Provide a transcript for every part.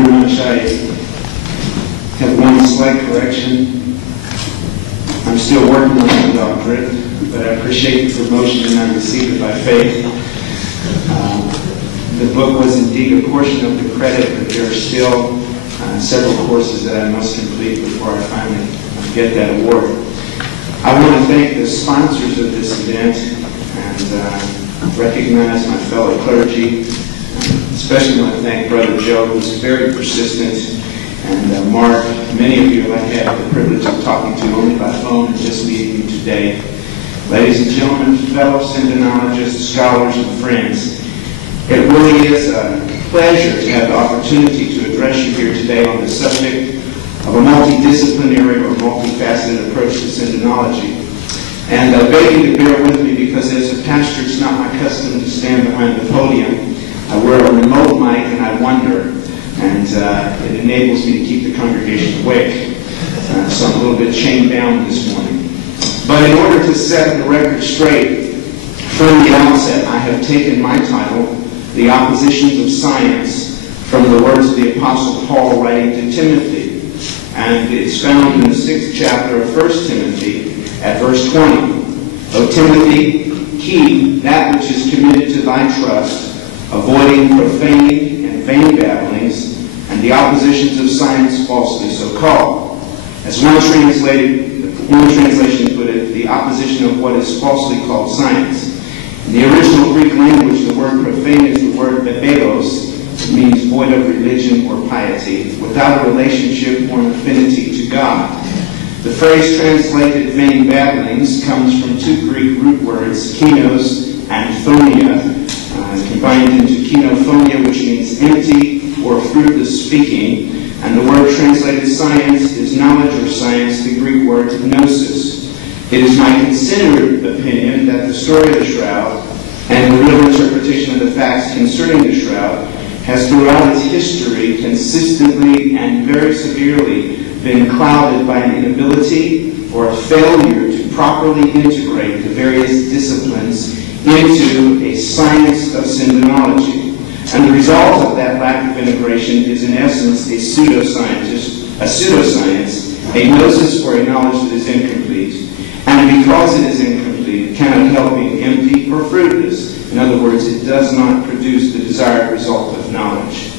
very much. I have one slight correction. I'm still working on my doctorate, but I appreciate the promotion and I received it by faith. The book was indeed a portion of the credit, but there are still several courses that I must complete before I finally get that award. I want to thank the sponsors of this event and recognize my fellow clergy. Especially want to thank Brother Joe, who's very persistent, and Mark. Many of you I had the privilege of talking to only by phone and just meeting you today. Ladies and gentlemen, fellow syndenologists, scholars, and friends, it really is a pleasure to have the opportunity to address you here today on the subject of a multidisciplinary or multifaceted approach to syndenology. And I beg you to bear with me because as a pastor, it's not my custom to stand behind the podium. I wear a remote mic and I wonder, and it enables me to keep the congregation awake. So I'm a little bit chained down this morning. But in order to set the record straight, from the outset, I have taken my title, The Oppositions of Science, from the words of the Apostle Paul writing to Timothy. And it's found in the 6th chapter of 1 Timothy at verse 20. O Timothy, keep that which is committed to thy trust, avoiding profane and vain babblings, and the oppositions of science falsely so called. As one translation put it, the opposition of what is falsely called science. In the original Greek language, the word profane is the word bebelos. It means void of religion or piety, without a relationship or an affinity to God. The phrase translated vain babblings comes from two Greek root words, kinos and phonia, combined into kinophonia, which means empty or fruitless speaking, and the word translated science is knowledge or science, the Greek word gnosis. It is my considered opinion that the story of the Shroud and the real interpretation of the facts concerning the Shroud has throughout its history consistently and very severely been clouded by an inability or a failure to properly integrate the various disciplines into a science of syndenology. And the result of that lack of integration is in essence a pseudoscience, a gnosis or a knowledge that is incomplete. And because it is incomplete, it cannot help being empty or fruitless. In other words, it does not produce the desired result of knowledge.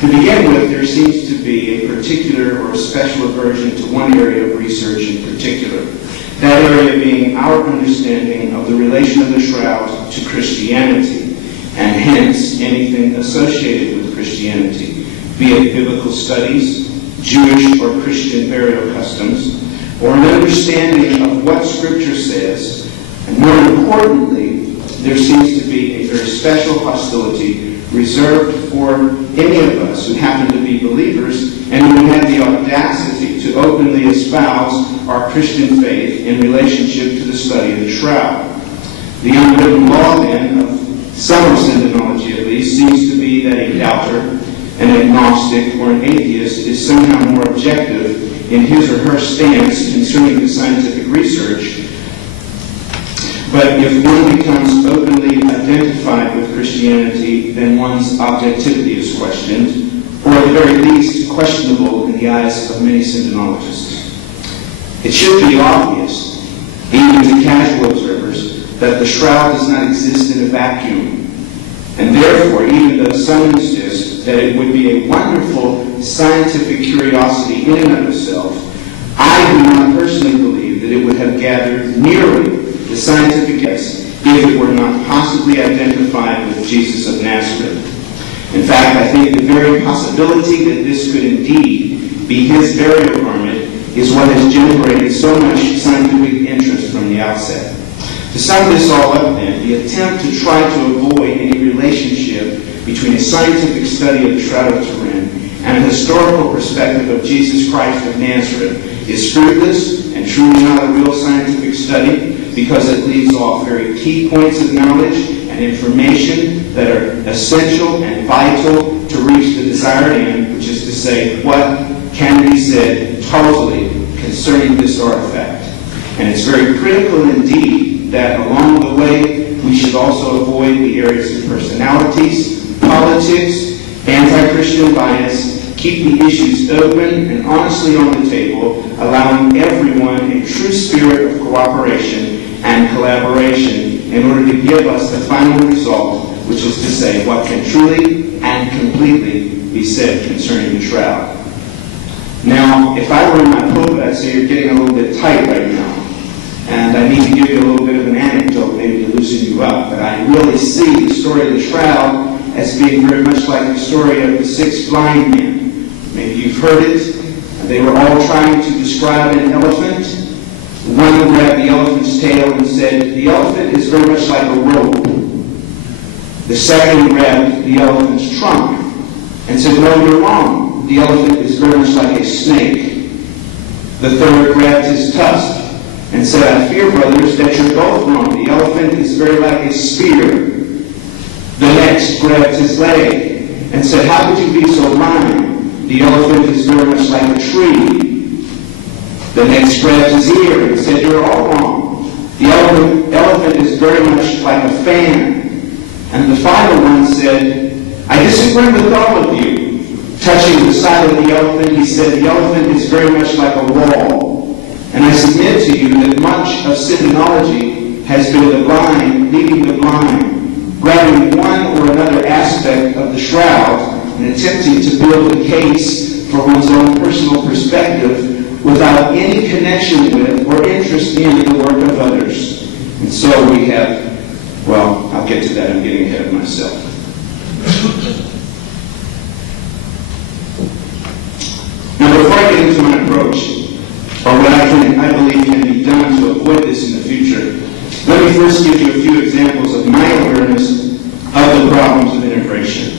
To begin with, there seems to be a particular or a special aversion to one area of research in particular. That area being our understanding of the relation of the Shroud to Christianity, and hence anything associated with Christianity, be it biblical studies, Jewish or Christian burial customs, or an understanding of what Scripture says, and more importantly, there seems to be a very special hostility reserved for any of us who happen to be believers and who have the audacity to openly espouse our Christian faith in relationship to the study of the Shroud. The unwritten law, then, of some of syndenology at least, seems to be that a doubter, an agnostic, or an atheist is somehow more objective in his or her stance concerning the scientific research. But if one becomes openly identified with Christianity, then one's objectivity is questioned, or at the very least questionable in the eyes of many syndenologists. It should be obvious, even to casual observers, that the Shroud does not exist in a vacuum. And therefore, even though some insist that it would be a wonderful scientific curiosity in and of itself, I do not personally believe that it would have gathered nearly the scientific guess if it were not possibly identified with Jesus of Nazareth. In fact, I think the very possibility that this could indeed be his burial garment is what has generated so much scientific interest from the outset. To sum this all up then, the attempt to try to avoid any relationship between a scientific study of the Shroud of Turin and a historical perspective of Jesus Christ of Nazareth is fruitless and truly not a real scientific study, because it leaves off very key points of knowledge and information that are essential and vital to reach the desired end, which is to say, what can be said totally concerning this artifact. And it's very critical indeed that along the way we should also avoid the areas of personalities, politics, anti-Christian bias, keep the issues open and honestly on the table, allowing everyone a true spirit of cooperation and collaboration in order to give us the final result, which is to say what can truly and completely be said concerning the Shroud. Now, if I were in my pulpit, I'd say you're getting a little bit tight right now. And I need to give you a little bit of an anecdote, maybe to loosen you up. But I really see the story of the Shroud as being very much like the story of the 6 blind men. Maybe you've heard it. They were all trying to describe an elephant. One grabbed the elephant's tail and said, "The elephant is very much like a rope." The second grabbed the elephant's trunk and said, "No, you're wrong. The elephant is very much like a snake." The third grabbed his tusk and said, "I fear, brothers, that you're both wrong. The elephant is very like a spear." The next grabbed his leg and said, "How could you be so blind? The elephant is very much like a tree." The next grabbed his ear and said, "You're all wrong. The elephant is very much like a fan." And the final one said, "I disagree with all of you." Touching the side of the elephant, he said, "The elephant is very much like a wall." And I submit to you that much of symbiology has been the blind leading the blind, grabbing one or another aspect of the Shroud and attempting to build a case for one's own personal perspective without any connection with or interest in the work of others. And so we have, well, I'll get to that. I'm getting ahead of myself. Now, before I get into my approach, or what I believe can be done to avoid this in the future, let me first give you a few examples of my awareness of the problems of integration.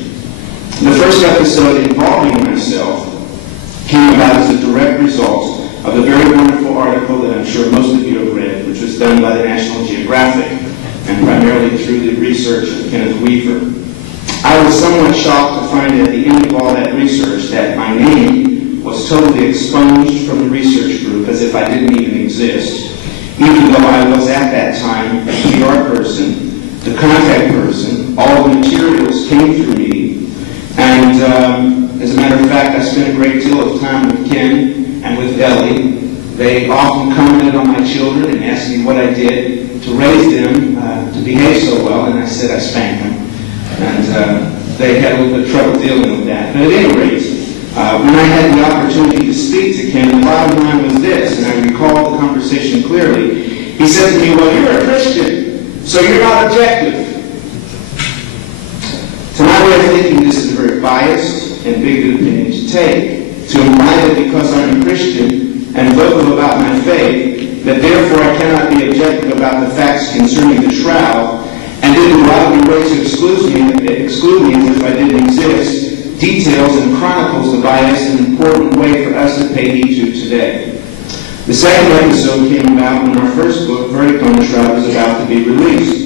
The first episode involving myself came about as a direct result of a very wonderful article that I'm sure most of you have read, which was done by the National Geographic, and primarily through the research of Kenneth Weaver. I was somewhat shocked to find at the end of all that research that my name was totally expunged from the research group as if I didn't even exist, even though I was at that time a PR person, the contact person. All the materials came through me, and as a matter of fact, I spent a great deal of time with Ken and with Ellie. They often commented on my children and asked me what I did to raise them to behave so well, and I said I spanked them. And they had a little bit of trouble dealing with that. But at any rate, when I had the opportunity to speak to Ken, the bottom line was this, and I recall the conversation clearly. He said to me, "Well, you're a Christian, so you're not objective." To my way of thinking, this is a very biased and bigoted opinion to take, to imply that because I'm a Christian and vocal about my faith, that therefore I cannot be objective about the facts concerning the Shroud, and it would rather be way to exclude me as if I didn't exist, details and chronicles the biased and important way for us to pay heed to today. The second episode came about when our first book, Verdict on the Shroud, was about to be released.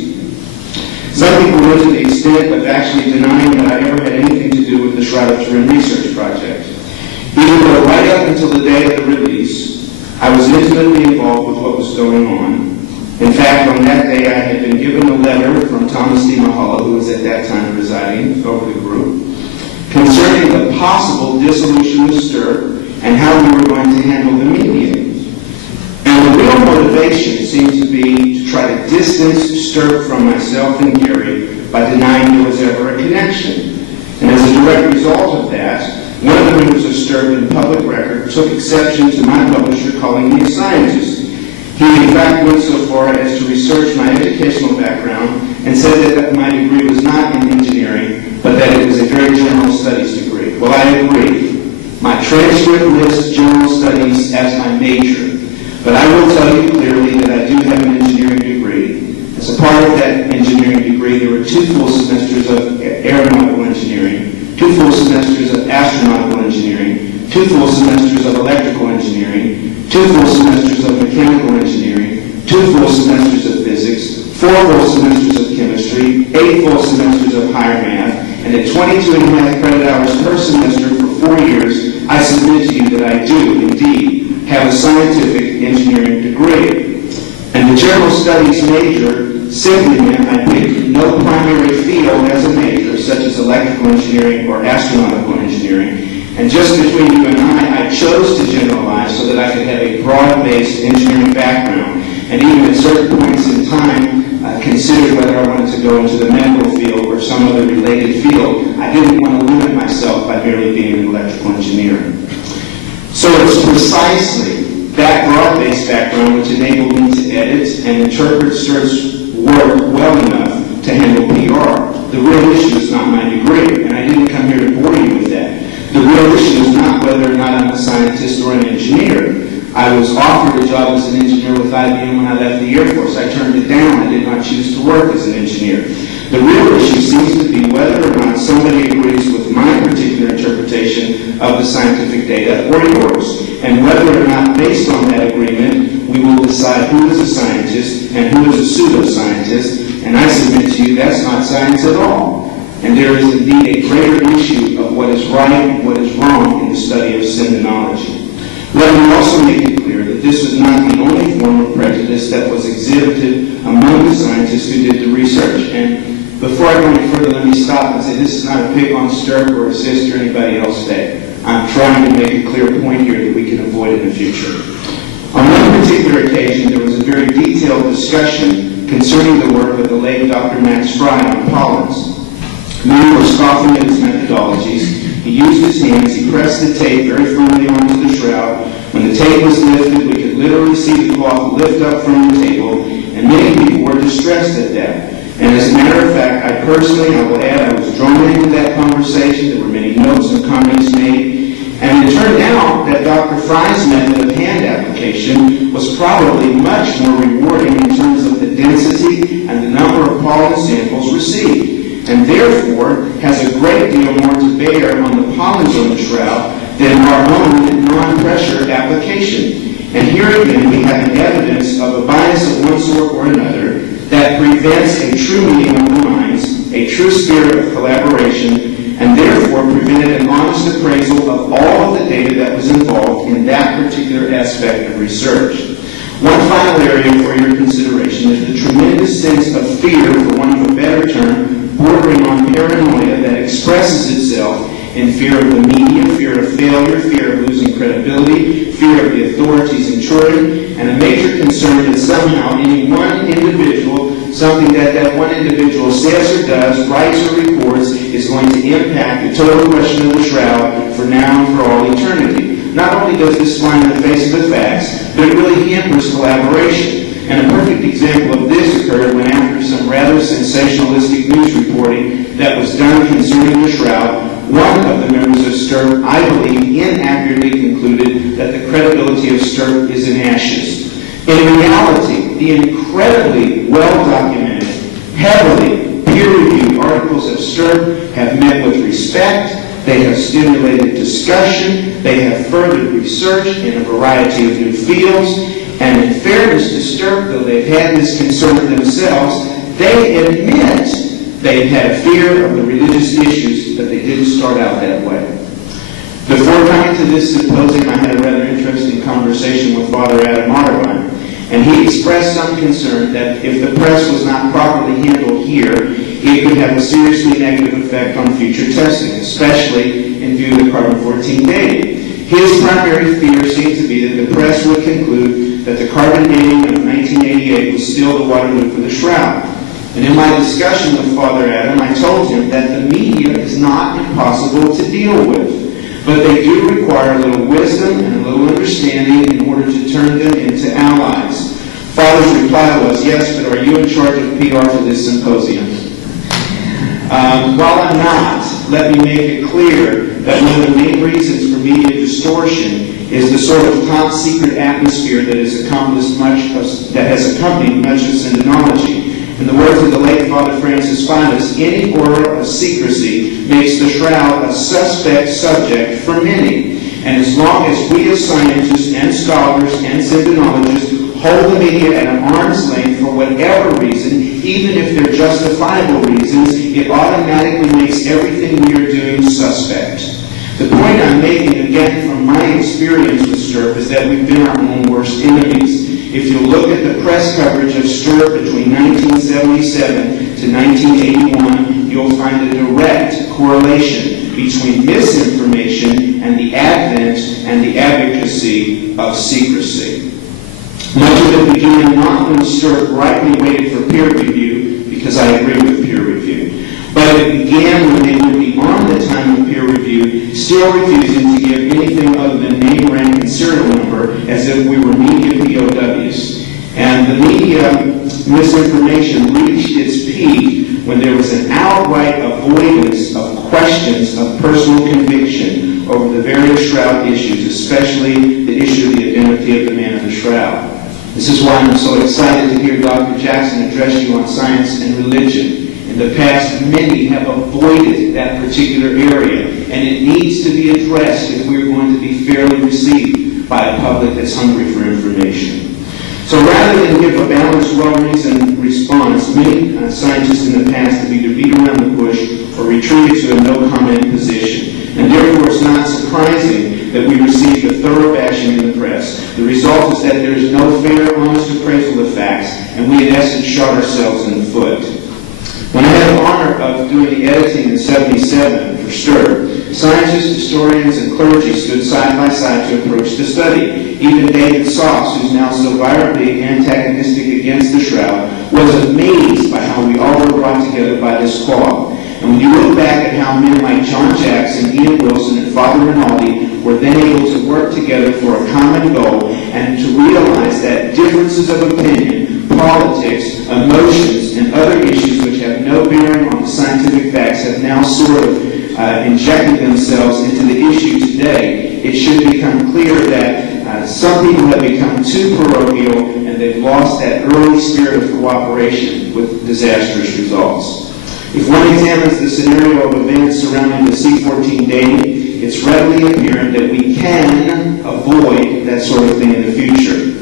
Some people went to the extent of actually denying that I ever had anything to do with the Shroud of Turin research project, even though right up until the day of the release, I was intimately involved with what was going on. In fact, on that day, I had been given a letter from Thomas D. Mahalla, who was at that time presiding over the group, concerning the possible dissolution of STIRP and how we were going to handle the media. And the real motivation seemed to be to try to distance STIRP from myself and Gary by denying there was ever a connection. And as a direct result of that, one of the members of STIRP in public record took exception to my publisher calling me a scientist. He in fact went so far as to research my educational background and said that my degree was not in engineering, but that it was a very general studies degree. Well, I agree. My transcript lists general studies as my major. But I will tell you clearly that I do have an engineering degree. As a part of that engineering degree, there were 2 full semesters of aeronautical engineering, 2 full semesters of astronautical engineering, 2 full semesters of electrical engineering, 2 full semesters of mechanical engineering, 2 full semesters of physics, 4 full semesters of chemistry, 8 full semesters of higher math, and at 22.5 credit hours per semester for 4 years, I submit to you that I do, indeed, have a scientific engineering degree. And the general studies major simply meant I picked no primary field as a major, such as electrical engineering or astronautical engineering, And just between you and I chose to generalize so that I could have a broad-based engineering background, and even at certain points in time, considered whether I wanted to go into the medical field or some other related field. I didn't want to limit myself by merely being an electrical engineer. So it's precisely that broad-based background which enabled me to edit and interpret Sturt's work well enough to handle PR. The real issue is not my degree, and I didn't come here to bore you with that. The real issue is not whether or not I'm a scientist or an engineer. I was offered a job as an engineer with IBM when I left the Air Force. I turned it down. I did not choose to work as an engineer. The real issue seems to be whether or not somebody agrees with my particular interpretation of the scientific data or yours, and whether or not, based on that agreement, we will decide who is a scientist and who is a pseudoscientist, and I submit to you that's not science at all. And there is indeed a greater issue of what is right and what is wrong in the study of syndenology. Let me also make it clear that this was not the only form of prejudice that was exhibited among the scientists who did the research. And before I go any further, let me stop and say this is not a pick on Sturp or assist or anybody else today. I'm trying to make a clear point here that we can avoid in the future. On one particular occasion, there was a very detailed discussion concerning the work of the late Dr. Max Shroud on pollens. Many were scoffing at his methodologies. He used his hands, he pressed the tape very firmly onto the shroud. When the tape was lifted, we could literally see the cloth lift up from the table, and many people were distressed at that. And as a matter of fact, I will add, I was drawn into that conversation. There were many notes and comments made. And it turned out that Dr. Fry's method of hand application was probably much more rewarding in terms of the density and the number of pollen samples received, and therefore has a great deal more to bear on the pollens on the shroud than our own non-pressure application. And here again we have an evidence of a bias of one sort or another that prevents a true meeting of the minds, a true spirit of collaboration, and therefore prevented an honest appraisal of all of the data that was involved in that particular aspect of research. One final area for your consideration is the tremendous sense of fear, for want of a better term, bordering on paranoia that expresses itself in fear of the media, fear of failure, fear of losing credibility, fear of the authorities intruding, and a major concern that somehow any one individual, something that one individual says or does, writes or reports, is going to impact the total question of the shroud for now and for all eternity. Not only does this fly in the face of the facts, but it really hampers collaboration. And a perfect example of this occurred when, after some rather sensationalistic news reporting that was done concerning the shroud, one of the members of STIRP, I believe, inaccurately concluded that the credibility of STIRP is in ashes. In reality, the incredibly well-documented, heavily peer-reviewed articles of STIRP have met with respect. They have stimulated discussion. They have furthered research in a variety of new fields. And in fairness to STIRP, though they've had this concern themselves, they admit they've had fear of the religious issues, but they didn't start out that way. Before coming to this symposium, I had a rather interesting conversation with Father Adam Arvine, and he expressed some concern that if the press was not properly handled here, it could have a seriously negative effect on future testing, especially in view of the carbon-14 dating. His primary fear seemed to be that the press would conclude that the carbon dating of 1988 was still the Waterloo for the shroud. And in my discussion with Father Adam, I told him that the media is not impossible to deal with, but they do require a little wisdom and a little understanding in order to turn them into allies. Father's reply was, yes, but are you in charge of PR for this symposium? While I'm not, let me make it clear that one of the main reasons for media distortion is the sort of top-secret atmosphere that has accompanied much of syndenology. In the words of the late Father Francis Finus, any aura of secrecy makes the shroud a suspect subject for many. And as long as we as scientists and scholars and syndenologists hold the media at an arm's length for whatever reason, even if they're justifiable reasons, it automatically makes everything we are doing suspect. The point I'm making, again, from my experience with STIRP, is that we've been our own worst enemies. If you look at the press coverage of STIRP between 1977 to 1981, you'll find a direct correlation between misinformation and the advent and the advocacy of secrecy. Much of it began not when Stewart rightly waited for peer review, because I agree with peer review, but it began when they were beyond the time of peer review, still refusing to give anything other than name, rank, and serial number as if we were media POWs. And the media misinformation reached its peak when there was an outright avoidance of questions of personal conviction over the various Shroud issues, especially the issue of the identity of the man of the Shroud. This is why I'm so excited to hear Dr. Jackson address you on science and religion. In the past, many have avoided that particular area, and it needs to be addressed if we're going to be fairly received by a public that's hungry for information. So rather than give a balanced, well-reasoned response, many scientists in the past have either beat around the bush or retreated to a no-comment position. And therefore, it's not surprising that we received a thorough bashing in the press. The result is that there is no fair, honest appraisal of facts, and we in essence shot ourselves in the foot. When I had the honor of doing the editing in '77 for STIR, scientists, historians, and clergy stood side by side to approach the study. Even David Sauce, who's now so violently antagonistic against the Shroud, was amazed by how we all were brought together by this call. And when you look back at how men like John Jackson, Ian Wilson, and Father Rinaldi were then able to work together for a common goal and to realize that differences of opinion, politics, emotions, and other issues which have no bearing on the scientific facts have now sort of injected themselves into the issue today, it should become clear that some people have become too parochial and they've lost that early spirit of cooperation with disastrous results. If one examines the scenario of events surrounding the C14 dating, it's readily apparent that we can avoid that sort of thing in the future.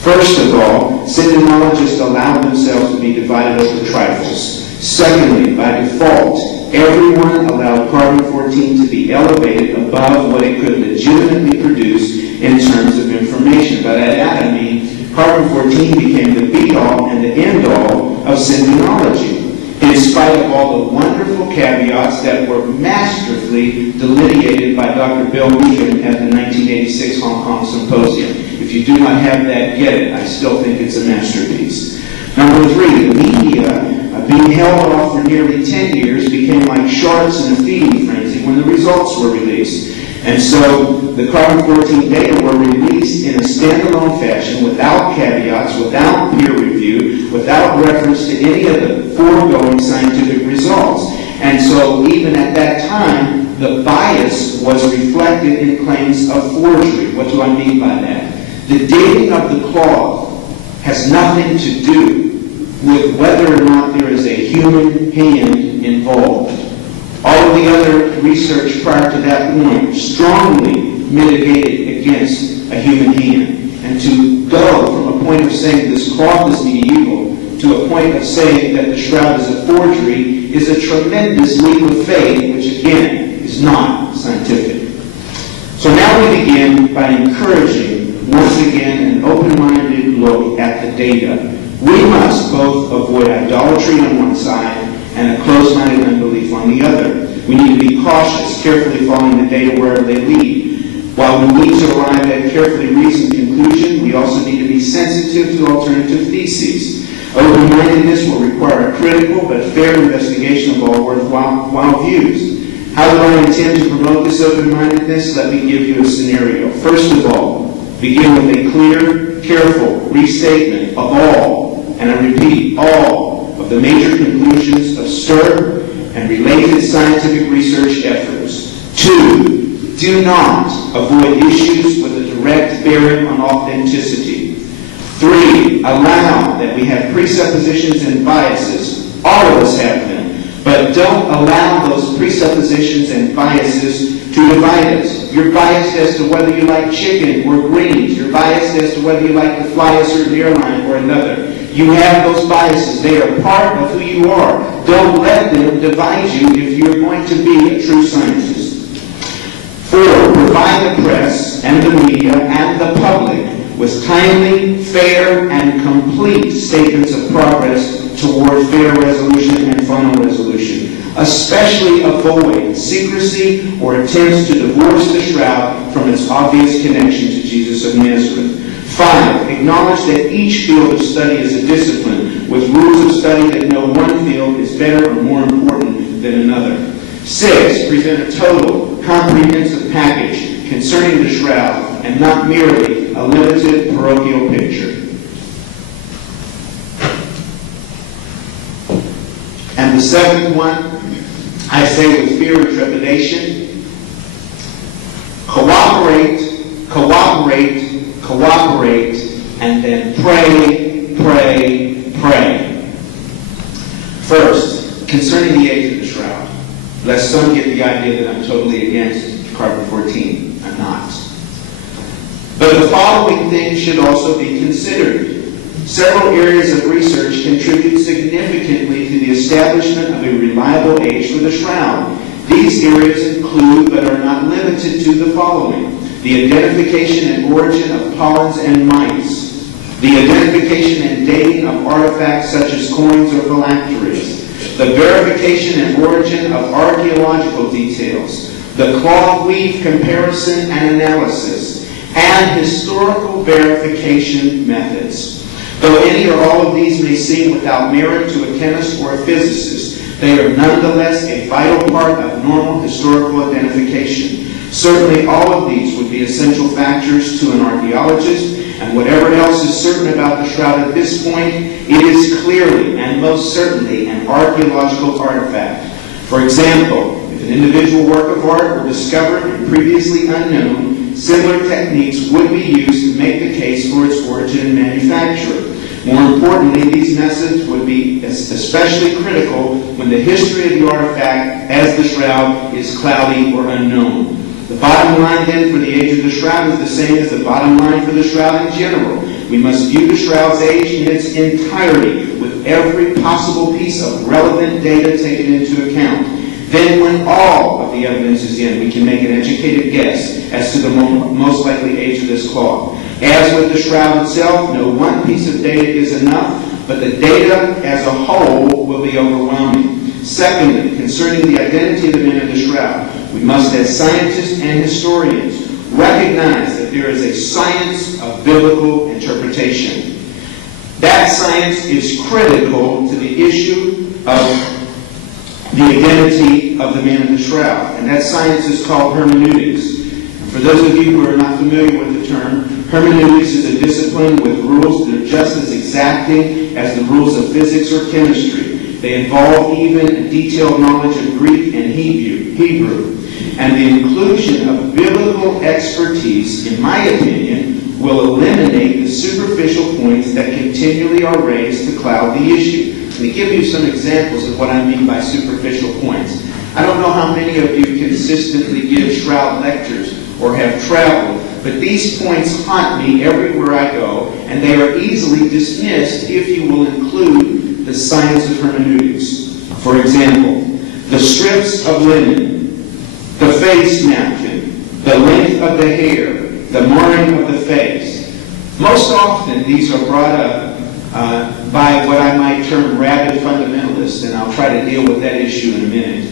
First of all, syndicologists allow themselves to be divided over trifles. Secondly, by default, everyone allowed carbon-14 to be elevated above what it could legitimately produce in terms of information. By that I mean carbon-14 became the be-all and the end-all of syndicology, in spite of all the wonderful caveats that were masterfully delineated by Dr. Bill Meakin at the 1986 Hong Kong Symposium. If you do not have that, get it. I still think it's a masterpiece. Number three, the media, being held off for nearly 10 years, became like sharks in a feeding frenzy when the results were released. And so the carbon-14 data were released in a standalone fashion, without caveats, without peer review, without reference to any of the foregoing scientific results. And so even at that time, the bias was reflected in claims of forgery. What do I mean by that? The dating of the cloth has nothing to do with whether or not there is a human hand involved. All of the other research prior to that point strongly mitigated against a human hand. And to go from a point of saying this cloth is medieval to a point of saying that the Shroud is a forgery is a tremendous leap of faith, which again is not scientific. So now we begin by encouraging, once again, an open-minded look at the data. We must both avoid idolatry on one side and a closed-minded unbelief on the other. We need to be cautious, carefully following the data wherever they lead. While we need to arrive at carefully reasoned conclusion, we also need to be sensitive to alternative theses. Open-mindedness will require a critical but fair investigation of all worthwhile views. How do I intend to promote this open-mindedness? Let me give you a scenario. First of all, begin with a clear, careful restatement of all, and I repeat, all of the major conclusions of STIR and related scientific research efforts. 2, do not avoid issues with a direct bearing on authenticity. 3, allow that we have presuppositions and biases. All of us have them. But don't allow those presuppositions and biases to divide us. You're biased as to whether you like chicken or greens. You're biased as to whether you like to fly a certain airline or another. You have those biases. They are part of who you are. Don't let them divide you if you're going to be a true scientist. 4, provide the press and the media and the public with timely, fair, and complete statements of progress toward fair resolution and final resolution. Especially avoid secrecy or attempts to divorce the shroud from its obvious connection to Jesus of Nazareth. 5. Acknowledge that each field of study is a discipline, with rules of study that no one field is better or more important than another. 6. Present a total, comprehensive package concerning the shroud, and not merely a limited parochial picture. And the 7th one, I say with fear and trepidation, cooperate, cooperate, cooperate, and then pray, pray, pray. First, concerning the age of the shroud, lest some get the idea that I'm totally against Carbon 14. I'm not. But the following things should also be considered. Several areas of research contribute significantly to the establishment of a reliable age for the shroud. These areas include, but are not limited to, the following: the identification and origin of pollens and mites, the identification and dating of artifacts such as coins or phylacteries, the verification and origin of archaeological details, the cloth weave comparison and analysis, and historical verification methods. Though any or all of these may seem without merit to a chemist or a physicist, they are nonetheless a vital part of normal historical identification. Certainly all of these would be essential factors to an archaeologist, and whatever else is certain about the shroud at this point, it is clearly and most certainly an archaeological artifact. For example, if an individual work of art were discovered and previously unknown, similar techniques would be used to make the case for its origin and manufacture. More importantly, these methods would be especially critical when the history of the artifact, as the shroud, is cloudy or unknown. The bottom line then for the age of the shroud is the same as the bottom line for the shroud in general. We must view the shroud's age in its entirety, with every possible piece of relevant data taken into account. Then when all of the evidence is in, we can make an educated guess as to the most likely age of this cloth. As with the shroud itself, no one piece of data is enough, but the data as a whole will be overwhelming. Secondly, concerning the identity of the men of the shroud, we must, as scientists and historians, recognize that there is a science of biblical interpretation. That science is critical to the issue of the identity of the man in the shroud, and that science is called hermeneutics. For those of you who are not familiar with the term, hermeneutics is a discipline with rules that are just as exacting as the rules of physics or chemistry. They involve even detailed knowledge of Greek and Hebrew. And the inclusion of biblical expertise, in my opinion, will eliminate the superficial points that continually are raised to cloud the issue. Let me give you some examples of what I mean by superficial points. I don't know how many of you consistently give shroud lectures or have traveled, but these points haunt me everywhere I go, and they are easily dismissed if you will include the science of hermeneutics. For example, the strips of linen, the face napkin, the length of the hair, the marring of the face. Most often these are brought up by what I might term rabid fundamentalists, and I'll try to deal with that issue in a minute.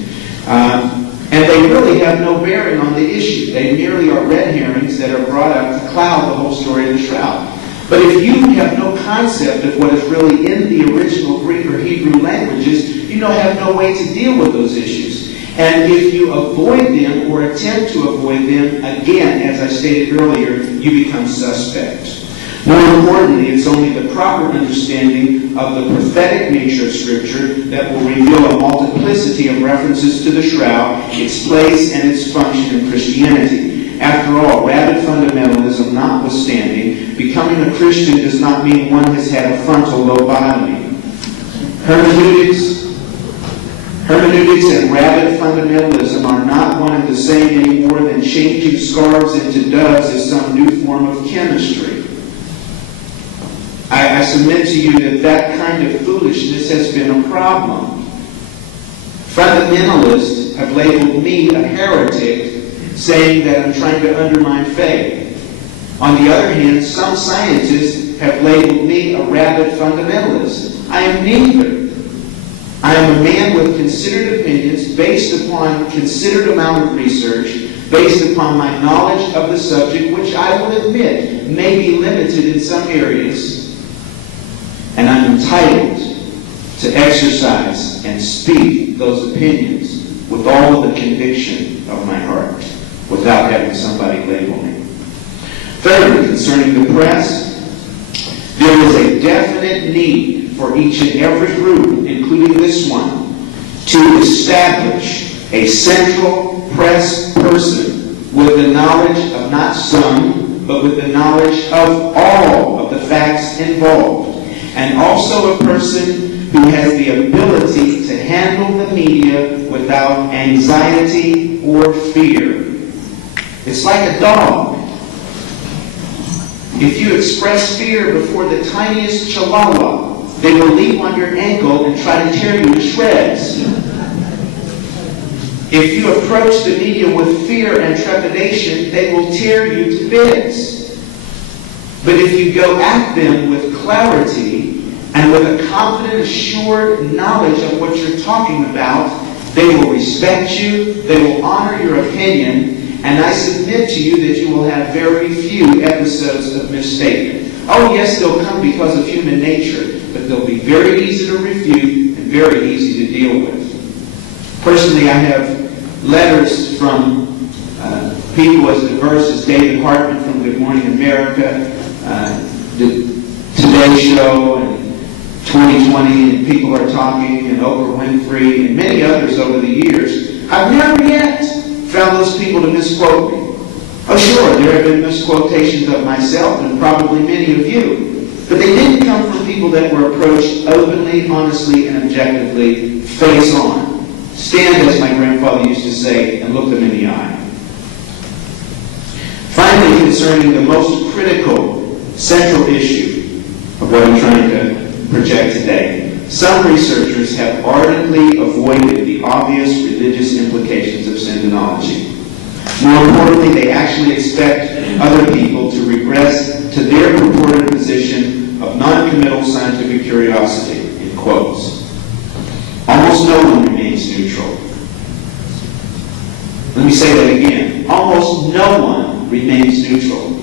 And they really have no bearing on the issue. They merely are red herrings that are brought up to cloud the whole story of the shroud. But if you have no concept of what is really in the original Greek or Hebrew languages, you have no way to deal with those issues. And if you avoid them or attempt to avoid them, again, as I stated earlier, you become suspect. More importantly, it's only the proper understanding of the prophetic nature of Scripture that will reveal a multiplicity of references to the shroud, its place, and its function in Christianity. After all, rabid fundamentalism notwithstanding, becoming a Christian does not mean one has had a frontal lobotomy. Hermeneutics and rabid fundamentalism are not one and the same any more than changing scarves into doves is some new form of chemistry. I submit to you that kind of foolishness has been a problem. Fundamentalists have labeled me a heretic, saying that I'm trying to undermine faith. On the other hand, some scientists have labeled me a rabid fundamentalist. I am neither. I am a man with considered opinions based upon considered amount of research, based upon my knowledge of the subject, which I will admit may be limited in some areas, and I'm entitled to exercise and speak those opinions with all of the conviction of my heart, without having somebody label me. Thirdly, concerning the press, there is a definite need for each and every group, including this one, to establish a central press person with the knowledge of not some, but with the knowledge of all of the facts involved, and also a person who has the ability to handle the media without anxiety or fear. It's like a dog. If you express fear before the tiniest chihuahua, they will leap on your ankle and try to tear you to shreds. If you approach the media with fear and trepidation, they will tear you to bits. But if you go at them with clarity and with a confident, assured knowledge of what you're talking about, they will respect you, they will honor your opinion, and I submit to you that you will have very few episodes of misstatement. Oh yes, they'll come because of human nature, but they'll be very easy to refute and very easy to deal with. Personally, I have letters from people as diverse as David Hartman from Good Morning America, the Today Show, and 2020, and People Are Talking, and Oprah Winfrey, and many others over the years. I've never yet found those people to misquote me. Oh sure, there have been misquotations of myself and probably many of you, but they didn't come from people that were approached openly, honestly, and objectively, face on. Stand, as my grandfather used to say, and look them in the eye. Finally, concerning the most critical, central issue of what I'm trying to project today, some researchers have ardently avoided the obvious religious implications of syndenology. More importantly, they actually expect other people to regress to their purported position of non-committal scientific curiosity, in quotes. Almost no one remains neutral. Let me say that again. Almost no one remains neutral.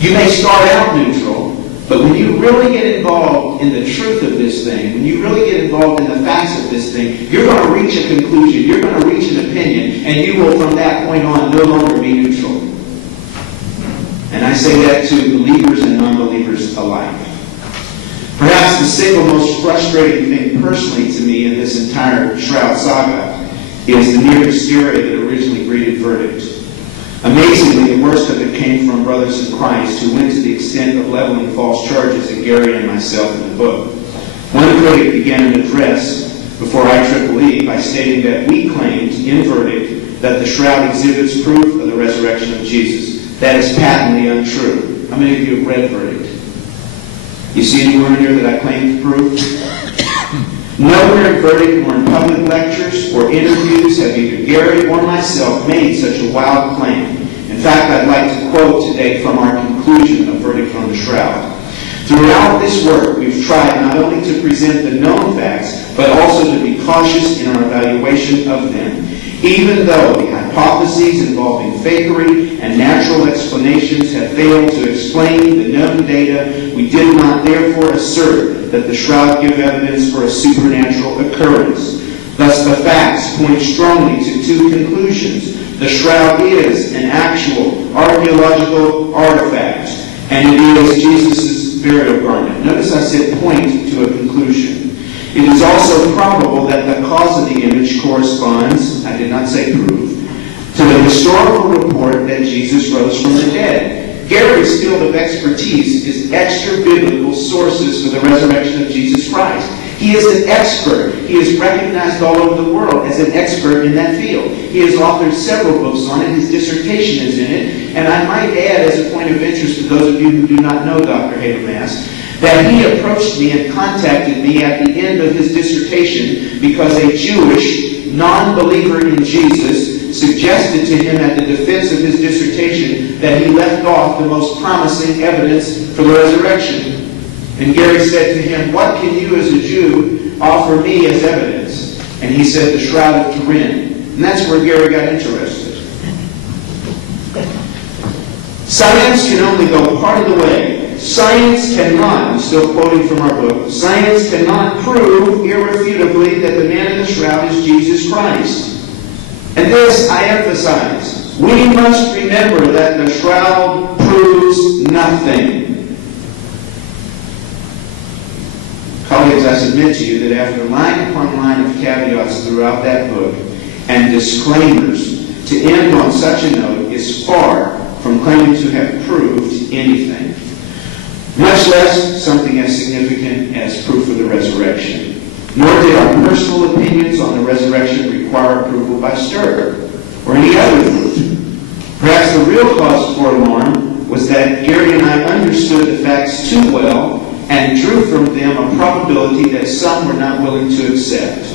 You may start out neutral, but when you really get involved in the truth of this thing, when you really get involved in the facts of this thing, you're going to reach a conclusion, you're going to reach an opinion, and you will from that point on no longer be neutral. And I say that to believers and non-believers alike. Perhaps the single most frustrating thing personally to me in this entire Shroud saga is the near hysteria that originally greeted Verdict. Amazingly, the worst of it came from brothers in Christ who went to the extent of leveling false charges at Gary and myself in the book. One critic began an address before IEEE by stating that we claimed in Verdict that the Shroud exhibits proof of the resurrection of Jesus. That is patently untrue. How many of you have read Verdict? You see anywhere in here that I claimed proof? Nowhere in Verdict nor in public lectures or interviews have either Gary or myself made such a wild claim. In fact, I'd like to quote today from our conclusion of Verdict from the Shroud. Throughout this work, we've tried not only to present the known facts, but also to be cautious in our evaluation of them. Even though the hypotheses involving fakery and natural explanations have failed to explain the known data, we did not therefore assert that the Shroud give evidence for a supernatural occurrence. Thus, the facts point strongly to two conclusions. The Shroud is an actual archaeological artifact, and it is Jesus' burial garment. Notice I said point to a conclusion. It is also probable that the cause of the image corresponds, I did not say proof, to the historical report that Jesus rose from the dead. Gary's field of expertise is extra-biblical sources for the resurrection of Jesus Christ. He is an expert. He is recognized all over the world as an expert in that field. He has authored several books on it. His dissertation is in it. And I might add, as a point of interest to those of you who do not know Dr. Habermas, that he approached me and contacted me at the end of his dissertation because a Jewish non-believer in Jesus suggested to him at the defense of his dissertation that he left off the most promising evidence for the resurrection. And Gary said to him, "What can you as a Jew offer me as evidence?" And he said, "The Shroud of Turin." And that's where Gary got interested. Science can only go part of the way. Science cannot, I'm still quoting from our book, science cannot prove irrefutably that the man in the shroud is Jesus Christ. And this, I emphasize, we must remember that the shroud proves nothing. Colleagues, I submit to you that after line upon line of caveats throughout that book and disclaimers, to end on such a note is far from claiming to have proved anything, much less something as significant as proof of the resurrection. Nor did our personal opinions on the resurrection require approval by Stir or any other group. Perhaps the real cause for alarm was that Gary and I understood the facts too well and drew from them a probability that some were not willing to accept.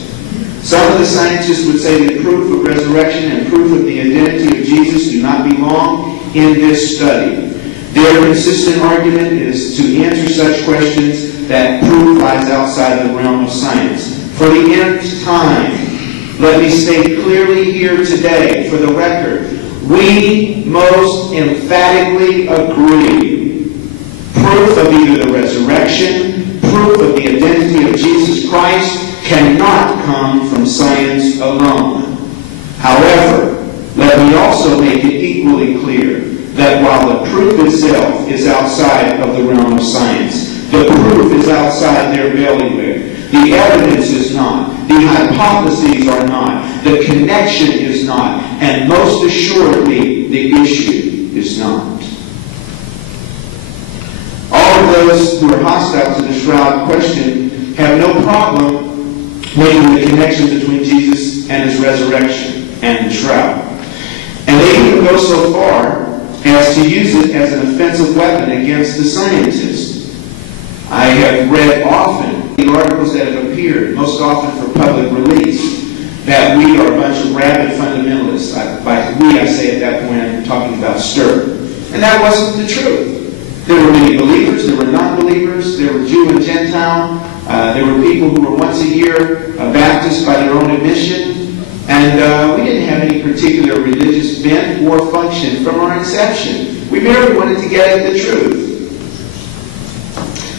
Some of the scientists would say that proof of resurrection and proof of the identity of Jesus do not belong in this study. Their consistent argument is to answer such questions that proof lies outside the realm of science. For the nth time, let me state clearly here today, for the record, we most emphatically agree. Proof of either the resurrection, proof of the identity of Jesus Christ cannot come from science alone. However, let me also make it equally clear that while the proof itself is outside of the realm of science, the proof is outside their bailiwick. The evidence is not. The hypotheses are not. The connection is not. And most assuredly, the issue is not. All of those who are hostile to the Shroud question have no problem making the connection between Jesus and his resurrection and the Shroud. And they even go so far as to use it as an offensive weapon against the scientists. I have read often the articles that have appeared, most often for public release, that we are a bunch of rabid fundamentalists. By we, I say at that point, I'm talking about Stir. And that wasn't the truth. There were many believers, there were non-believers, there were Jew and Gentile, there were people who were once a year Baptist by their own admission. And we didn't have any particular religious bent or function from our inception. We merely wanted to get at the truth.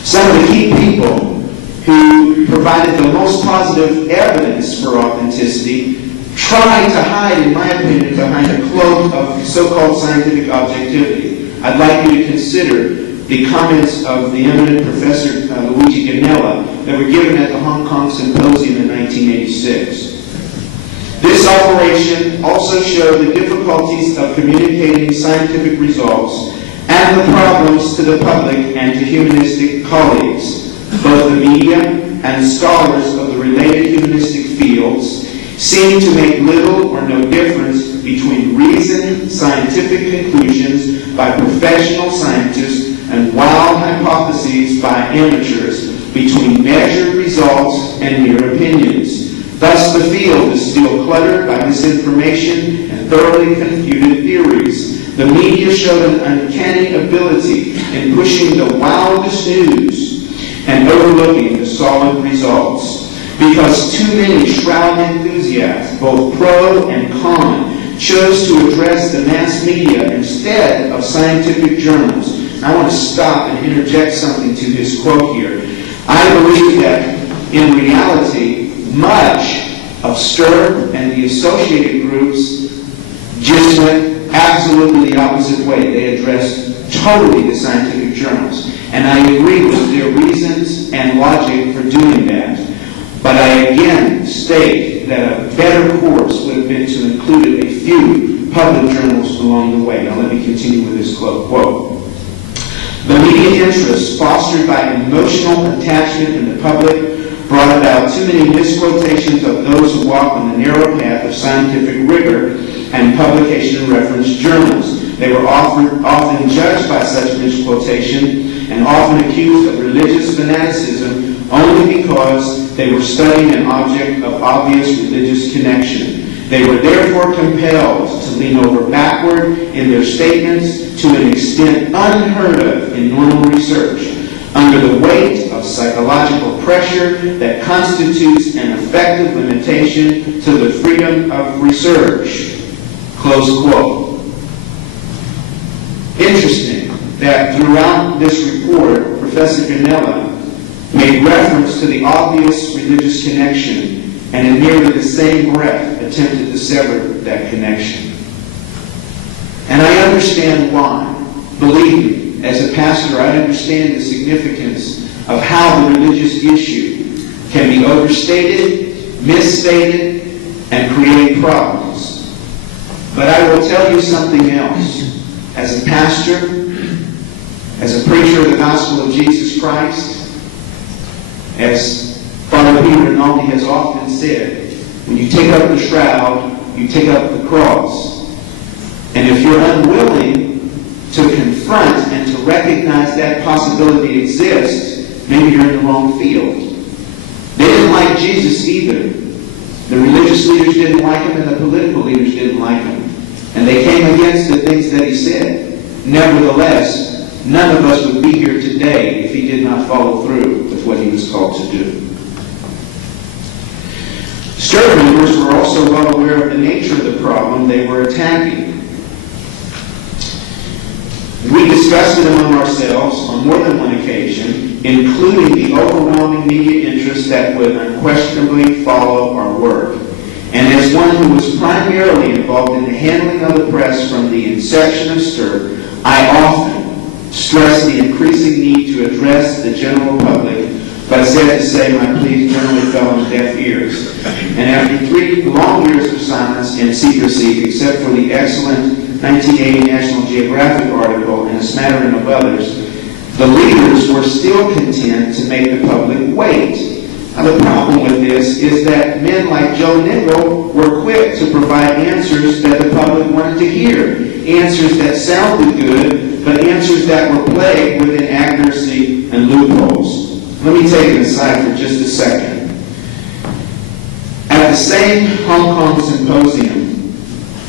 Some of the key people who provided the most positive evidence for authenticity tried to hide, in my opinion, behind a cloak of so-called scientific objectivity. I'd like you to consider the comments of the eminent Professor Luigi Ganella that were given at the Hong Kong Symposium in 1986. This operation also showed the difficulties of communicating scientific results and the problems to the public and to humanistic colleagues. Both the media and scholars of the related humanistic fields seem to make little or no difference between reasoned scientific conclusions by professional scientists and wild hypotheses by amateurs, between measured results and mere opinions. Thus, the field is still cluttered by misinformation and thoroughly confuted theories. The media showed an uncanny ability in pushing the wildest news and overlooking the solid results. Because too many Shroud enthusiasts, both pro and con, chose to address the mass media instead of scientific journals. And I want to stop and interject something to his quote here. I believe that in reality, much of Stir and the associated groups just went absolutely the opposite way. They addressed totally the scientific journals. And I agree with their reasons and logic for doing that. But I again state that a better course would have been to include a few public journals along the way. Now let me continue with this quote. The media interest fostered by emotional attachment in the public brought about too many misquotations of those who walk on the narrow path of scientific rigor and publication in reference journals. They were often judged by such misquotation and often accused of religious fanaticism only because they were studying an object of obvious religious connection. They were therefore compelled to lean over backward in their statements to an extent unheard of in normal research. Under the weight of psychological pressure that constitutes an effective limitation to the freedom of research. Close quote. Interesting that throughout this report, Professor Kenneth made reference to the obvious religious connection and in nearly the same breath attempted to sever that connection. And I understand why. Believe me, as a pastor, I understand the significance of how the religious issue can be overstated, misstated, and create problems. But I will tell you something else. As a pastor, as a preacher of the gospel of Jesus Christ, as Father Peter Rinaldi has often said, when you take up the shroud, you take up the cross. And if you're unwilling to confront and to recognize that possibility exists, maybe you're in the wrong field. They didn't like Jesus either. The religious leaders didn't like him, and the political leaders didn't like him. And they came against the things that he said. Nevertheless, none of us would be here today if he did not follow through with what he was called to do. Stir members were also well aware of the nature of the problem they were attacking. We discussed it among ourselves on more than one occasion, including the overwhelming media interest that would unquestionably follow our work. And as one who was primarily involved in the handling of the press from the inception of STIR, I often stress the increasing need to address the general public, but sad to say my pleas generally fell on deaf ears. And after 3 long years of silence and secrecy, except for the excellent 1980 National Geographic article and a smattering of others, the leaders were still content to make the public wait. Now, the problem with this is that men like Joe Niggle were quick to provide answers that the public wanted to hear. Answers that sounded good, but answers that were plagued with inaccuracy and loopholes. Let me take it aside for just a second. At the same Hong Kong symposium,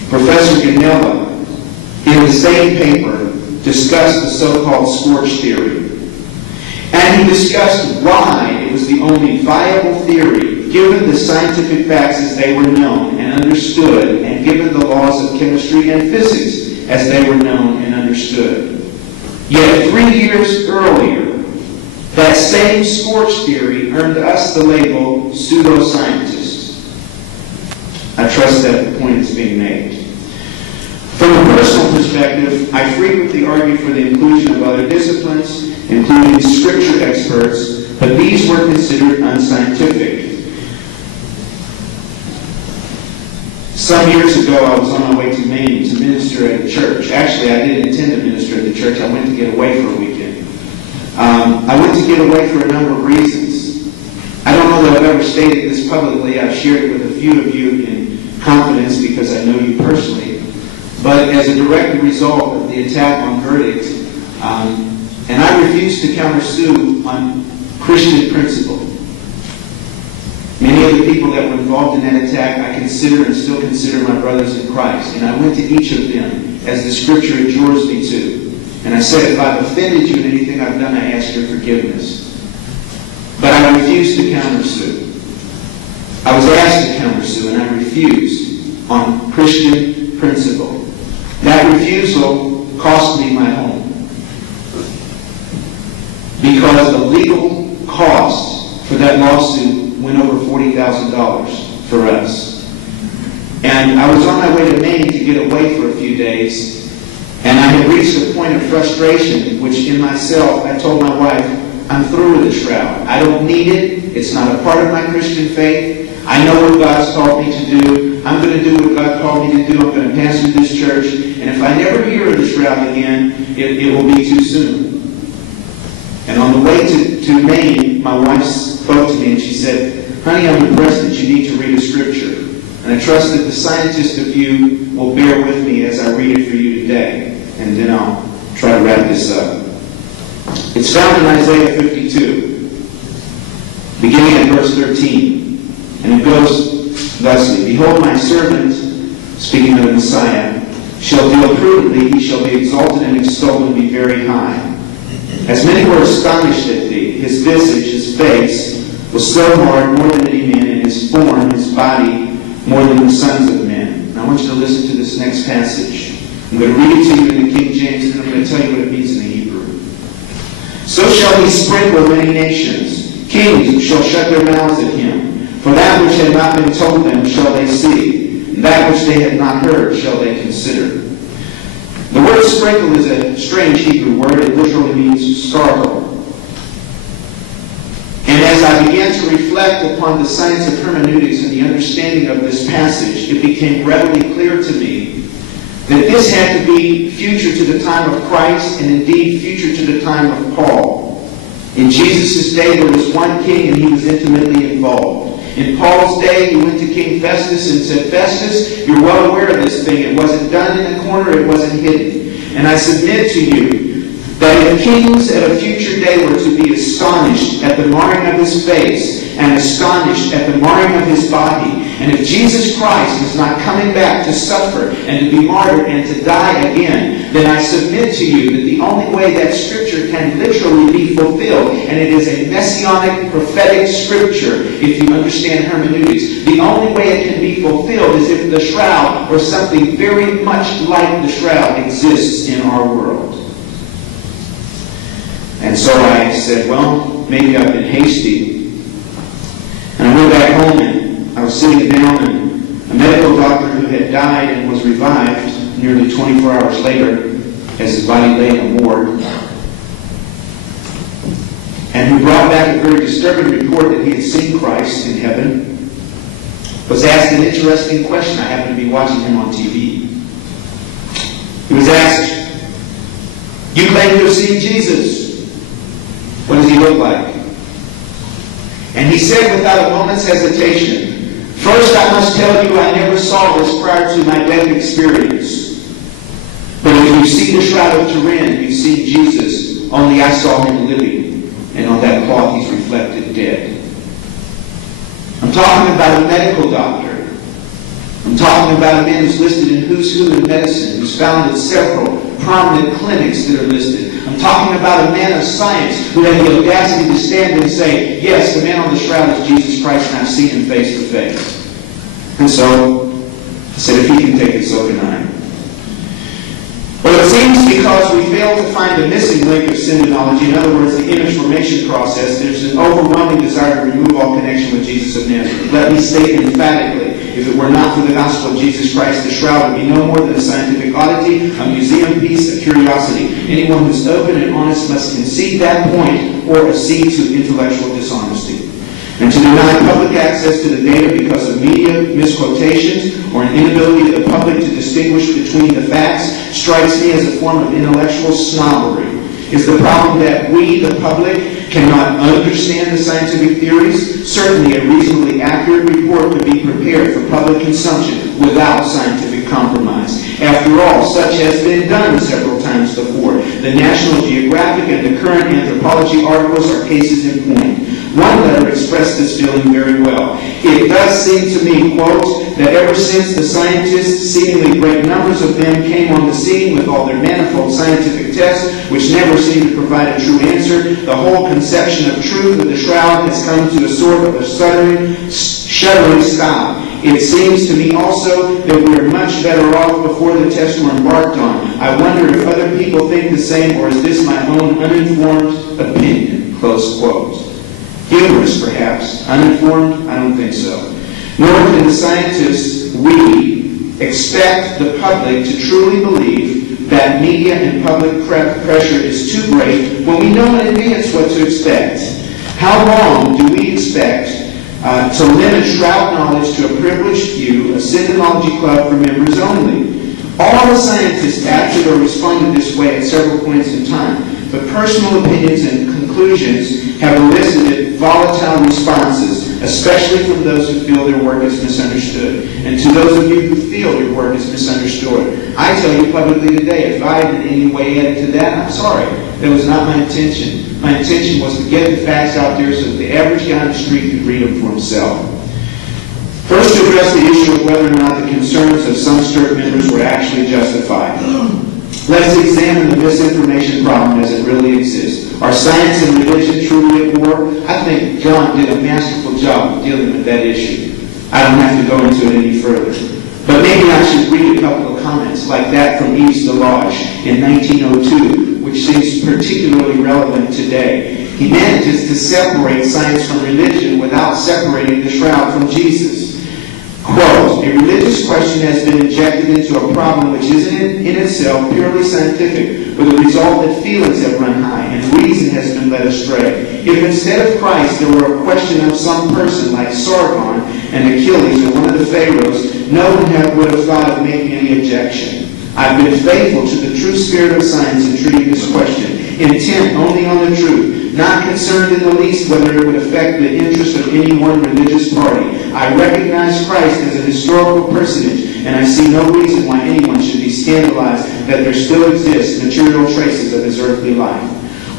Professor Kenneth, in the same paper, discussed the so-called scorch theory. And he discussed why it was the only viable theory, given the scientific facts as they were known and understood, and given the laws of chemistry and physics as they were known and understood. Yet 3 years earlier, that same scorch theory earned us the label pseudoscientists. I trust that the point is being made. From a personal perspective, I frequently argue for the inclusion of other disciplines, including scripture experts, but these were considered unscientific. Some years ago, I was on my way to Maine to minister at a church. Actually, I didn't intend to minister at the church. I went to get away for a weekend. I went to get away for a number of reasons. I don't know that I've ever stated this publicly. I've shared it with a few of you in confidence because I know you personally. But as a direct result of the attack on Verdict, and I refuse to countersue on Christian principle. Many of the people that were involved in that attack I consider and still consider my brothers in Christ. And I went to each of them as the Scripture adjures me to. And I said, if I've offended you in anything I've done, I ask your forgiveness. But I refused to countersue. I was asked to countersue, and I refused on Christian principle. That refusal cost me my home. Because the legal cost for that lawsuit went over $40,000 for us. And I was on my way to Maine to get away for a few days, and I had reached a point of frustration, which in myself, I told my wife, I'm through with the shroud. I don't need it. It's not a part of my Christian faith. I know what God's called me to do. I'm going to do what God called me to do. I'm going to pastor this church. And if I never hear of the shroud again, it will be too soon. And on the way to Maine, my wife spoke to me and she said, honey, I'm impressed that you need to read a scripture. And I trust that the scientist of you will bear with me as I read it for you today. And then I'll try to wrap this up. It's found in Isaiah 52, beginning at verse 13. And it goes thusly, behold, my servant, speaking of the Messiah, shall deal prudently, he shall be exalted and extolled and be very high. As many were astonished at thee, his visage, his face, was so hard more than any man, and his form, his body, more than the sons of men. Now I want you to listen to this next passage. I'm going to read it to you in the King James, and I'm going to tell you what it means in the Hebrew. So shall he sprinkle many nations. Kings shall shut their mouths at him. For that which had not been told them shall they see, and that which they had not heard shall they consider. The word sprinkle is a strange Hebrew word. It literally means sparkle. And as I began to reflect upon the science of hermeneutics and the understanding of this passage, it became readily clear to me that this had to be future to the time of Christ, and indeed future to the time of Paul. In Jesus' day there was one king, and he was intimately involved. In Paul's day, he went to King Festus and said, Festus, you're well aware of this thing. It wasn't done in a corner, it wasn't hidden. And I submit to you that if kings at a future day were to be astonished at the marring of his face and astonished at the marring of his body, and if Jesus Christ is not coming back to suffer and to be martyred and to die again, then I submit to you that the only way that Scripture can literally be fulfilled, and it is a messianic prophetic Scripture if you understand hermeneutics, the only way it can be fulfilled is if the shroud or something very much like the shroud exists in our world. And so I said, well, maybe I've been hasty. And I went back home and I was sitting down, and a medical doctor who had died and was revived nearly 24 hours later as his body lay in a morgue, and who brought back a very disturbing report that he had seen Christ in heaven, was asked an interesting question. I happened to be watching him on TV. He was asked, you claim to have seen Jesus. What does he look like? And he said without a moment's hesitation, first I must tell you I never saw this prior to my death experience. But if you see the Shroud of Turin, you see Jesus, only I saw him living, and on that cloth he's reflected dead. I'm talking about a medical doctor. I'm talking about a man who's listed in Who's Who in Medicine, who's found in several prominent clinics that are listed. I'm talking about a man of science who had the audacity to stand and say, yes, the man on the shroud is Jesus Christ, and I've seen him face to face. And so I said, if he can take it, so can I. Well, it seems because we fail to find the missing link of synonology, in other words, the image formation process, there's an overwhelming desire to remove all connection with Jesus of Nazareth. Let me state emphatically, if it were not for the gospel of Jesus Christ, the shroud would be no more than a scientific oddity, a museum piece, a curiosity. Anyone who's open and honest must concede that point or accede to intellectual dishonesty. And to deny public access to the data because of media misquotations or an inability of the public to distinguish between the facts strikes me as a form of intellectual snobbery. Is the problem that we, the public, cannot understand the scientific theories? Certainly a reasonably accurate report could be prepared for public consumption without scientific compromise. After all, such has been done several times before. The National Geographic and the current anthropology articles are cases in point. One letter expressed this feeling very well. It does seem to me, quote, that ever since the scientists, seemingly great numbers of them, came on the scene with all their manifold scientific tests, which never seem to provide a true answer, the whole conception of truth of the shroud has come to a sort of a shuddering stop. It seems to me also that we are much better off before the tests were embarked on. I wonder if other people think the same, or is this my own uninformed opinion, close quote. Humorous, perhaps. Uninformed? I don't think so. Nor can the scientists, we, expect the public to truly believe that media and public pressure is too great when we know in advance what to expect. How long do we expect to limit shroud knowledge to a privileged few, a synonology club for members only? All the scientists acted or responded this way at several points in time, but personal opinions and conclusions have elicited volatile responses, especially from those who feel their work is misunderstood. And to those of you who feel your work is misunderstood, I tell you publicly today, if I in any way added to that, I'm sorry. That was not my intention. My intention was to get the facts out there so that the average guy on the street could read them for himself. First, to address the issue of whether or not the concerns of some STIRT members were actually justified. Let's examine the misinformation problem as it really exists. Are science and religion truly at war? I think John did a masterful job of dealing with that issue. I don't have to go into it any further. But maybe I should read a couple of comments like that from Yves Delage in 1902, which seems particularly relevant today. He manages to separate science from religion without separating the shroud from Jesus. Quote, a religious question has been injected into a problem which isn't in itself purely scientific, with the result that feelings have run high and reason has been led astray. If instead of Christ there were a question of some person like Sargon and Achilles or one of the pharaohs, no one would have thought of making any objection. I've been faithful to the true spirit of science in treating this question, intent only on the truth, not concerned in the least whether it would affect the interest of any one religious party. I recognize Christ as a historical personage, and I see no reason why anyone should be scandalized that there still exist material traces of his earthly life.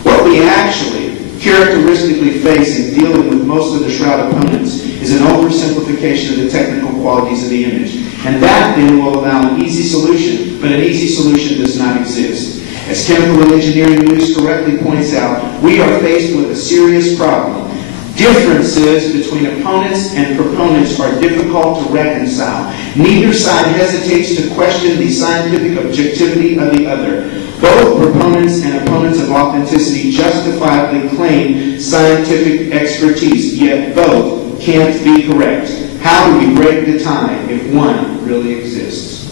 What we actually characteristically face in dealing with most of the Shroud opponents is an oversimplification of the technical qualities of the image. And that then will allow an easy solution, but an easy solution does not exist. As Chemical and Engineering News correctly points out, we are faced with a serious problem. Differences between opponents and proponents are difficult to reconcile. Neither side hesitates to question the scientific objectivity of the other. Both proponents and opponents of authenticity justifiably claim scientific expertise, yet both can't be correct. How do we break the tie if one really exists?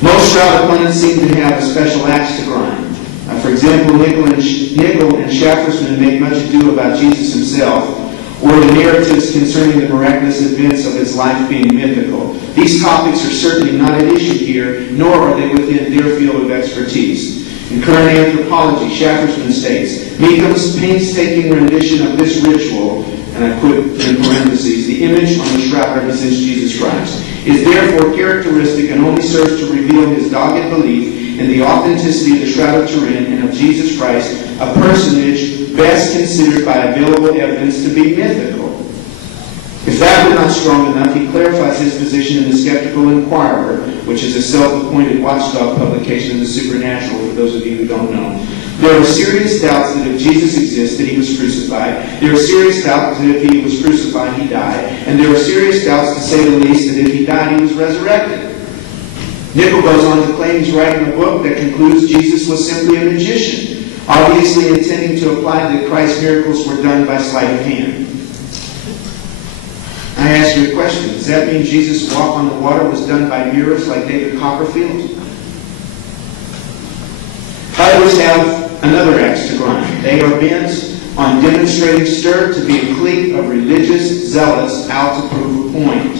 Most Shroud opponents seem to have a special axe to grind. For example, Nickel and Shaffersman make much ado about Jesus himself, or the narratives concerning the miraculous events of his life being mythical. These topics are certainly not at issue here, nor are they within their field of expertise. In Current Anthropology, Shaffersman states, Meekham's painstaking rendition of this ritual, and I put in parentheses, the image on the shroud represents Jesus Christ, is therefore characteristic and only serves to reveal his dogged belief in the authenticity of the Shroud of Turin and of Jesus Christ, a personage best considered by available evidence to be mythical. If that were not strong enough, he clarifies his position in the Skeptical Inquirer, which is a self-appointed watchdog publication of the supernatural, for those of you who don't know. There are serious doubts that if Jesus existed, he was crucified. There are serious doubts that if he was crucified, he died. And there are serious doubts, to say the least, that if he died, he was resurrected. Nickel goes on to claim he's writing a book that concludes Jesus was simply a magician, obviously intending to imply that Christ's miracles were done by sleight of hand. I ask you a question. Does that mean Jesus' walk on the water was done by mirrors like David Copperfield? Others have another axe to grind. They are bent on demonstrating Sturr to be a clique of religious zealots out to prove a point.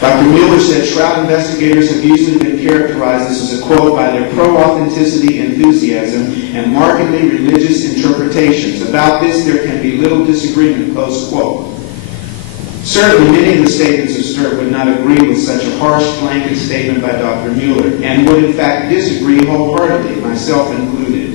Dr. Mueller said Shroud investigators have usually been characterized, this is a quote, by their pro-authenticity enthusiasm and markedly religious interpretations. About this there can be little disagreement, close quote. Certainly many of the statements of Sturr would not agree with such a harsh blanket statement by Dr. Mueller, and would in fact disagree wholeheartedly, myself included.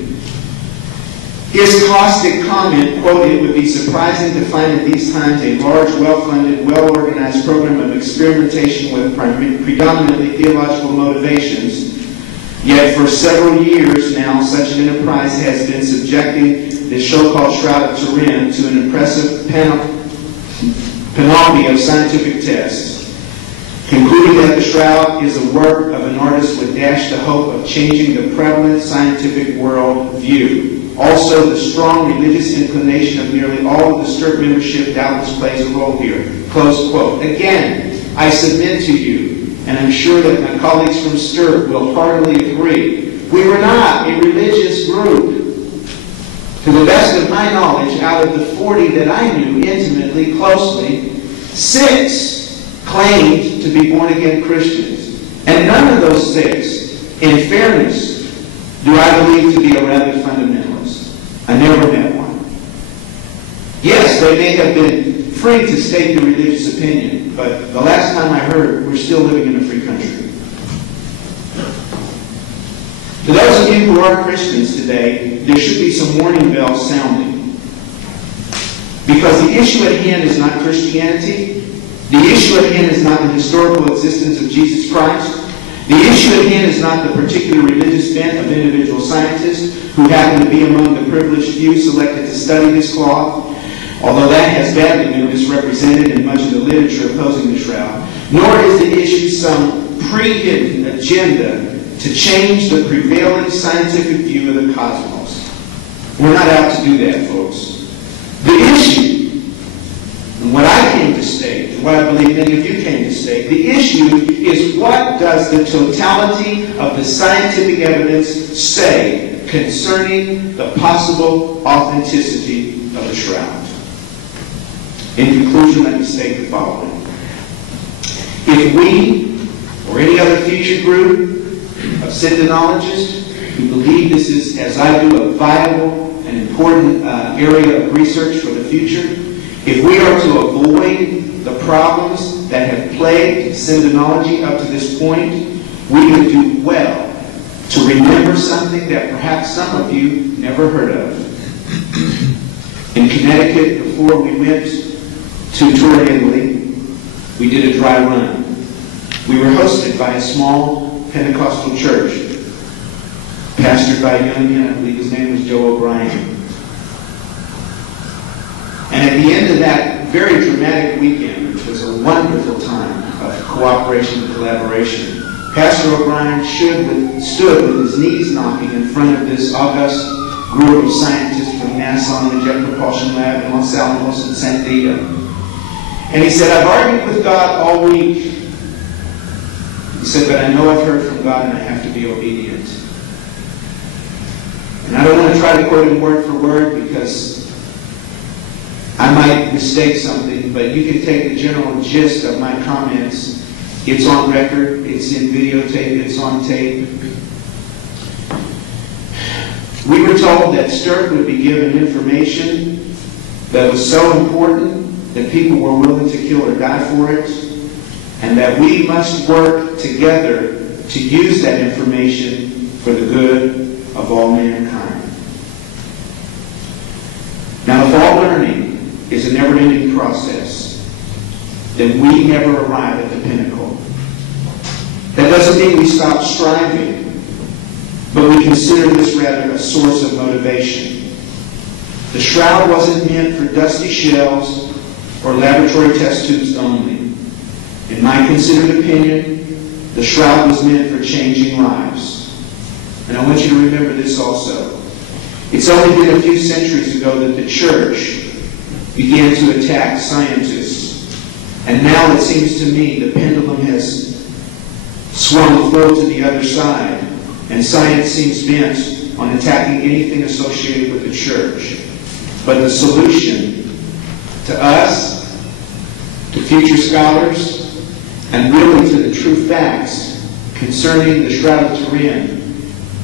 His caustic comment, quote, it would be surprising to find at these times a large, well-funded, well-organized program of experimentation with predominantly theological motivations. Yet for several years now, such an enterprise has been subjecting the so-called Shroud of Turin to an impressive panoply of scientific tests. Concluding that the Shroud is the work of an artist would dash the hope of changing the prevalent scientific world view. Also, the strong religious inclination of nearly all of the Sturr membership doubtless plays a role here. Close quote. Again, I submit to you, and I'm sure that my colleagues from Sturr will heartily agree, we were not a religious group. To the best of my knowledge, out of the 40 that I knew intimately, closely, 6 claimed to be born-again Christians. And none of those 6, in fairness, do I believe to be a rabid fundamentalist. I never met one. Yes, they may have been free to state their religious opinion, but the last time I heard, we're still living in a free country. To those of you who are Christians today, there should be some warning bells sounding. Because the issue at hand is not Christianity. The issue at hand is not the historical existence of Jesus Christ. The issue at hand is not the particular religious bent of individual scientists who happen to be among the privileged few selected to study this cloth, although that has badly been misrepresented in much of the literature opposing the shroud, nor is the issue some pre-hidden agenda to change the prevailing scientific view of the cosmos. We're not out to do that, folks. The issue, and what I came to state, and what I believe many of you came to state, the issue is, what does the totality of the scientific evidence say concerning the possible authenticity of the shroud? In conclusion, let me state the following. If we, or any other future group of syndenologists who believe this is, as I do, a viable and important area of research for the future, if we are to avoid the problems that have plagued syndenology up to this point, we would do well to remember something that perhaps some of you never heard of. In Connecticut, before we went to tour Italy, we did a dry run. We were hosted by a small Pentecostal church, pastored by a young man, I believe his name was Joe O'Brien. And at the end of that very dramatic weekend, which was a wonderful time of cooperation and collaboration, Pastor O'Brien stood with his knees knocking in front of this august group of scientists from NASA and the Jet Propulsion Lab in Los Alamos and San Diego. And he said, "I've argued with God all week." He said, "But I know I've heard from God and I have to be obedient." And I don't want to try to quote him word for word because I might mistake something, but you can take the general gist of my comments. It's on record, it's in videotape, it's on tape. We were told that Sturck would be given information that was so important that people were willing to kill or die for it, and that we must work together to use that information for the good of all mankind. Now, if all learning is a never-ending process, then we never arrive at the pinnacle. That doesn't mean we stop striving, but we consider this rather a source of motivation. The shroud wasn't meant for dusty shells or laboratory test tubes only. In my considered opinion, the shroud was meant for changing lives. And I want you to remember this also. It's only been a few centuries ago that the church began to attack scientists. And now it seems to me the pendulum has swung full to the other side, and science seems bent on attacking anything associated with the church. But the solution to us, to future scholars, and really to the true facts concerning the Shroud of Turin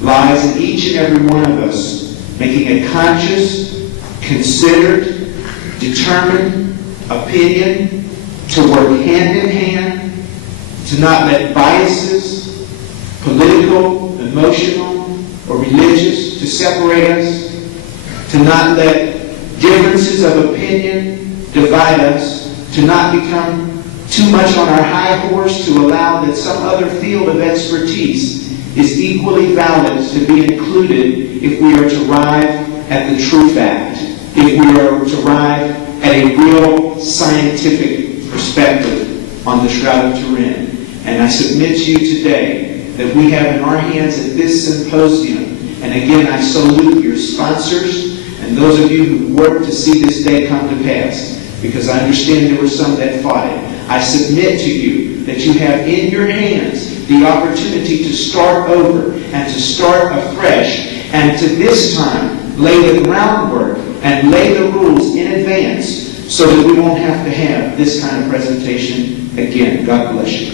lies in each and every one of us making a conscious, considered, determined opinion to work hand in hand, to not let biases, political, emotional, or religious, to separate us, to not let differences of opinion divide us, to not become too much on our high horse to allow that some other field of expertise is equally valid to be included if we are to arrive at the true fact, if we are to arrive at a real scientific perspective on the Shroud of Turin. And I submit to you today that we have in our hands at this symposium, and again I salute your sponsors and those of you who worked to see this day come to pass, because I understand there were some that fought it. I submit to you that you have in your hands the opportunity to start over and to start afresh, and to this time lay the groundwork and lay the rules in advance so that we won't have to have this kind of presentation again. God bless you.